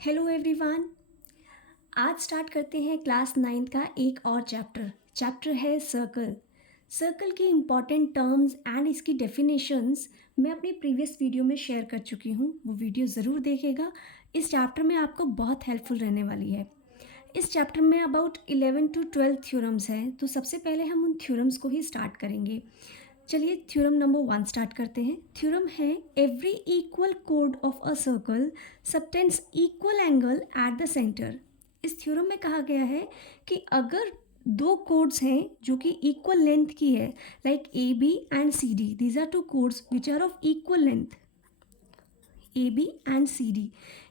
Hello everyone. आज start करते हैं क्लास 9 का एक और चैप्टर है सर्कल। सर्कल के इम्पॉर्टेंट टर्म्स एंड इसकी डेफिनेशंस मैं अपनी प्रीवियस वीडियो में शेयर कर चुकी हूँ। वो वीडियो ज़रूर देखिएगा। इस चैप्टर में आपको बहुत हेल्पफुल रहने वाली है। इस चैप्टर में अबाउट 11 to 12 थ्योरम्स हैं, तो सबसे पहले हम उन थ्योरम्स को ही स्टार्ट करेंगे। चलिए थ्योरम नंबर 1 स्टार्ट करते हैं। थ्योरम है every equal code of a circle subtends equal angle at the centre. इस थ्योरम में कहा गया है कि अगर दो कोड्स हैं जो कि इक्वल लेंथ की है, like a b and c d, these are two chords which are of equal length, a b and c d,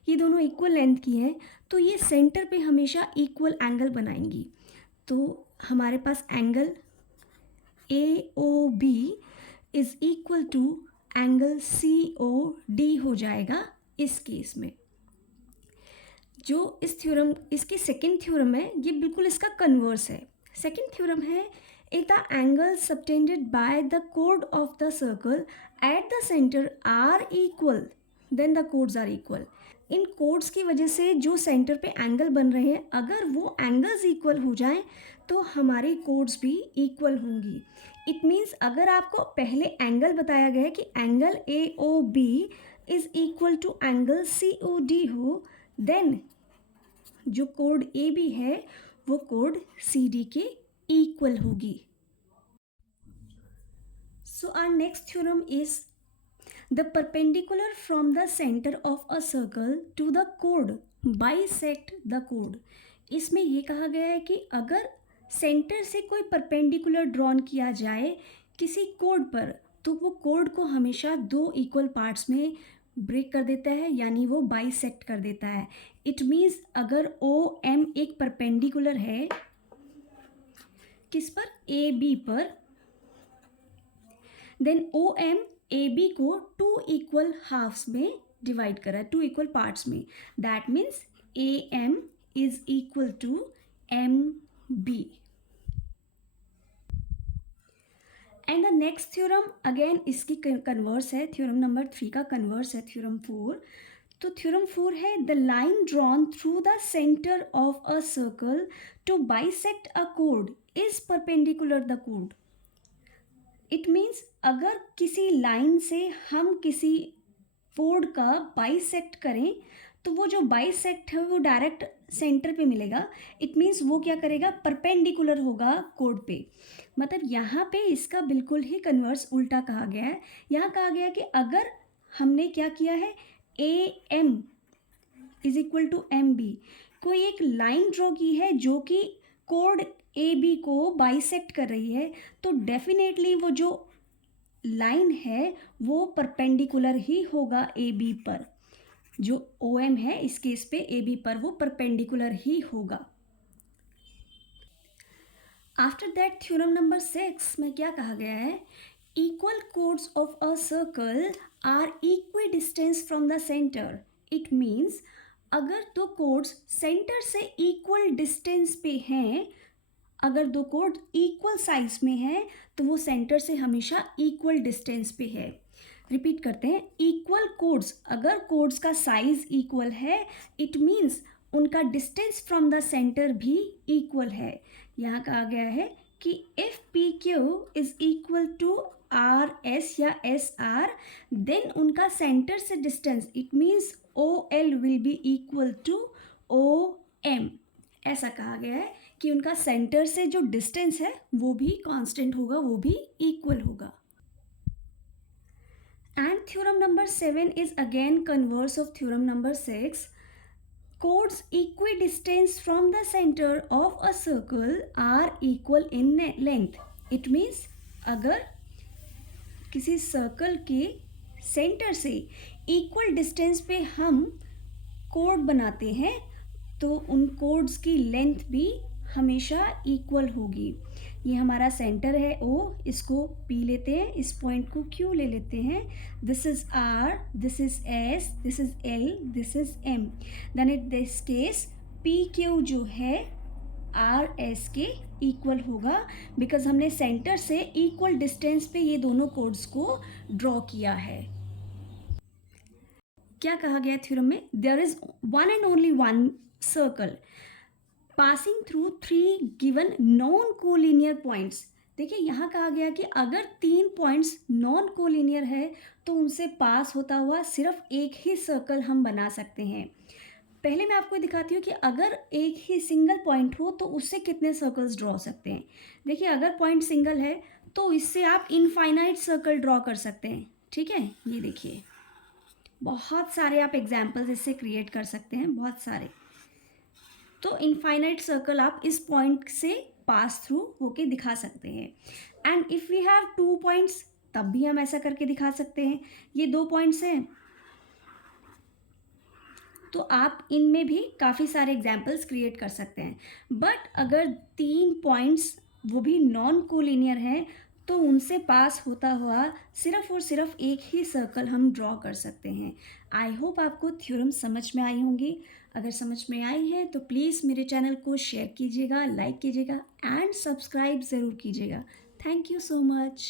ये दोनों इक्वल लेंथ की हैं, तो ये सेंटर पे हमेशा इक्वल एंगल बनाएंगी। तो हमारे पास angle AOB is equal to angle COD हो जाएगा इस केस में। जो इस थ्योरम, इसकी सेकंड थ्योरम है, ये बिल्कुल इसका कन्वर्स है। सेकंड थ्योरम है if the angles subtended by the chord of the circle at the center are equal then the chords are equal। In codes की वजह से जो सेंटर पे एंगल बन रहे हैं, अगर वो एंगल्स इक्वल हो जाएं तो हमारी कोड्स भी इक्वल होंगी। इट मीन्स अगर आपको पहले एंगल बताया गया है कि angle AOB is equal to angle COD हो, देन जो कोड AB है वो कोड CD के इक्वल होगी। So our next theorem is the perpendicular from the center of a circle to the chord bisect the chord। इसमें ये कहा गया है कि अगर सेंटर से कोई परपेंडिकुलर ड्रॉन किया जाए किसी कोड पर, तो वो कोड को हमेशा दो इक्वल पार्ट्स में ब्रेक कर देता है, यानी वो बाइसेक्ट कर देता है। इट मीन्स अगर OM एक परपेंडिकुलर है किस पर, AB पर, देन OM AB को टू इक्वल हाफ्स में डिवाइड करा, टू इक्वल पार्ट्स में। That means AM is equal to MB। And the next theorem again इसकी कन्वर्स है, थ्योरम नंबर 3 का कन्वर्स है थ्योरम 4। तो थ्योरम 4 है the line drawn through the centre of a circle to bisect a code is perpendicular the code. It means अगर किसी line से हम किसी कोड का बाइसेक्ट करें तो वो जो बाइसेक्ट है वो डायरेक्ट सेंटर पे मिलेगा। इट मीन्स वो क्या करेगा, परपेंडिकुलर होगा कोड पे। मतलब यहाँ पे इसका बिल्कुल ही कन्वर्स उल्टा कहा गया है। यहाँ कहा गया कि अगर हमने क्या किया है, AM is equal to MB, कोई एक लाइन ड्रॉ की है जो कि कोड AB को बाइसेक्ट कर रही है, तो डेफिनेटली वो जो लाइन है वो परपेंडिकुलर ही होगा AB पर। जो OM है इस केस पे AB पर वो परपेंडिकुलर ही होगा। आफ्टर दैट थ्योरम नंबर 6 में क्या कहा गया है, equal chords of a circle are equidistance from the centre. It means अगर दो कोड्स सेंटर से इक्वल डिस्टेंस पे हैं, अगर दो कोड इक्वल साइज में हैं, तो वो सेंटर से हमेशा इक्वल डिस्टेंस पे है। रिपीट करते हैं, इक्वल कोड्स, अगर कोड्स का साइज इक्वल है, इट मीन्स उनका डिस्टेंस फ्रॉम द सेंटर भी इक्वल है। यहाँ कहा गया है कि if PQ is equal to RS या SR, देन उनका सेंटर से distance, it means OL will be equal to OM। ऐसा कहा गया है कि उनका सेंटर से जो डिस्टेंस है वो भी कांस्टेंट होगा, वो भी इक्वल होगा। And theorem number 7 is again converse of theorem number 6। Chords equidistant from the center of a circle are equal in length। It means अगर किसी सर्कल के सेंटर से इक्वल डिस्टेंस पे हम कोड बनाते हैं तो उन कोड्स की लेंथ भी हमेशा इक्वल होगी। ये हमारा सेंटर है O, इसको P लेते हैं, इस पॉइंट को Q ले लेते हैं, this is R, this is S, this is L, this is M। Then in this case PQ जो है RS के इक्वल होगा, बिकॉज हमने सेंटर से इक्वल डिस्टेंस पे ये दोनों कोड्स को ड्रॉ किया है। क्या कहा गया थ्योरम में, there is one and only one circle passing through 3 given non collinear points. देखिए यहाँ कहा गया कि अगर 3 पॉइंट्स नॉन कोलिनियर है तो उनसे पास होता हुआ सिर्फ एक ही सर्कल हम बना सकते हैं। पहले मैं आपको दिखाती हूँ कि अगर एक ही सिंगल पॉइंट हो तो उससे कितने सर्कल्स ड्रॉ सकते हैं। देखिए अगर पॉइंट सिंगल है तो इससे आप इनफाइनाइट सर्कल ड्रॉ कर सकते हैं। ठीक है, ये देखिए बहुत सारे आप एग्जाम्पल्स इससे क्रिएट कर सकते हैं, बहुत सारे। तो इनफाइनाइट सर्कल आप इस पॉइंट से पास थ्रू होके दिखा सकते हैं। And if we have 2 points तब भी हम ऐसा करके दिखा सकते हैं। ये 2 पॉइंट्स हैं तो आप इनमें भी काफ़ी सारे एग्जाम्पल्स क्रिएट कर सकते हैं। बट अगर 3 पॉइंट्स वो भी नॉन कोलिनियर हैं तो उनसे पास होता हुआ सिर्फ और सिर्फ एक ही सर्कल हम ड्रॉ कर सकते हैं। आई होप आपको थ्योरम समझ में आई होंगी। अगर समझ में आई है तो प्लीज़ मेरे चैनल को शेयर कीजिएगा, लाइक कीजिएगा एंड सब्सक्राइब ज़रूर कीजिएगा। Thank you so much.